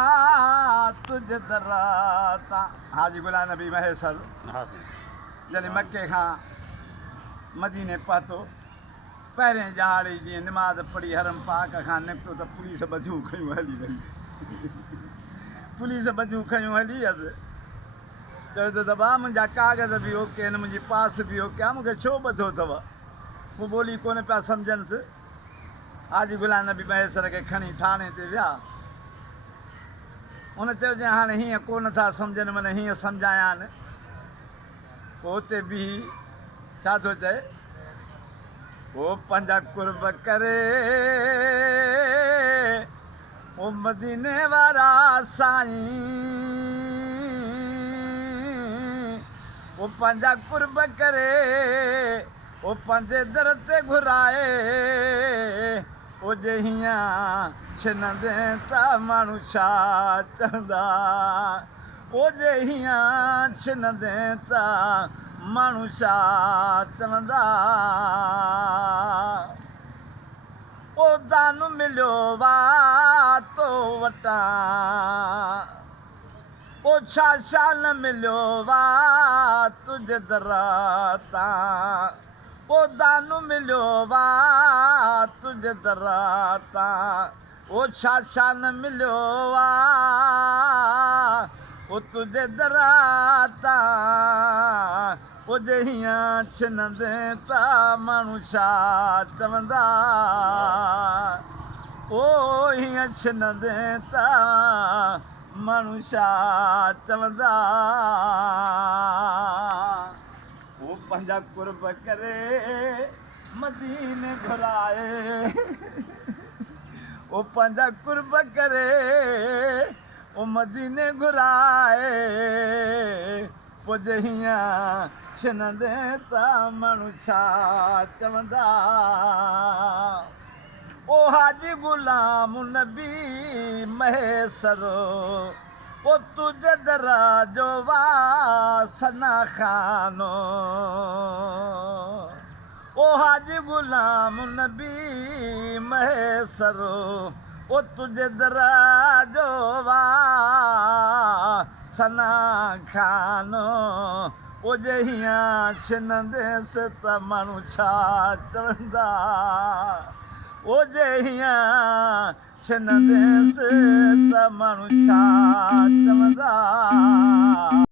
तुझे दराता हाजी गुलाम नबी महेसर जॾहिं मके खां मदीने पहुतो पहिरें जहाड़ी जीअं निमाज़ पढ़ी हरम पाक खां निकितो त पुलिस बजूं खयूं हली वई पुलिस बजूं खयूं हली वियसि चयो त भाउ मुंहिंजा कागज़ बि ओके आहिनि मुंहिंजी पास बि ओके आहे मूंखे छो ॿधो अथव हू ॿोली कोन पिया सम्झनिसि हाजी गुलाम नबी महेसर खे खणी थाणे ते विया उन चयो जे हाणे हीअं कोन था सम्झनि माना हीअं सम्झायानि पोइ हुते बि छा थो चए ओ पंहिंजा कुर्ब करे ओ मदीने वारा साईं ओ पंहिंजा कुर्ब करे ओ पंहिंजे दर ते घुराए ओ जे हीअं छिनंदे त माण्हू छा चवंदा ओ जे हीअं छिनंदे त माण्हू छा चवंदा ओ दान मिलियो वा तो वटां ओ छा छा न मिलियो वा तुंहिंजे दर तां ओ दान मिलियो वा तुंहिंजे दर तां ओ छा छा न मिलियो वा ओ तुंहिंजे दर तां ओ जे हीअं छिनंदे त माण्हू छा चवंदा ओ हीअं छिनंदे त माण्हू छा चवंदा ओ पंहिंजा कुर्ब करे मदीने घुराए ओ पंहिंजा कुर्ब करे ओ मदीने घुराए पोइ जे हीअं छिनंदे त माण्हू छा चवंदा ओ हाजी गुलाम नबी महेसर ओ तुंहिंजे दर जो वासना खानो ओ हाजी गुलाम नबी महेसर ओ तुंहिंजे दर जो वासना खानो ओ जे हीअं छिनंदेसि त माण्हू छा चवंदा ओ जे हीअं छिनंदेसि त माण्हू छा चवंदा।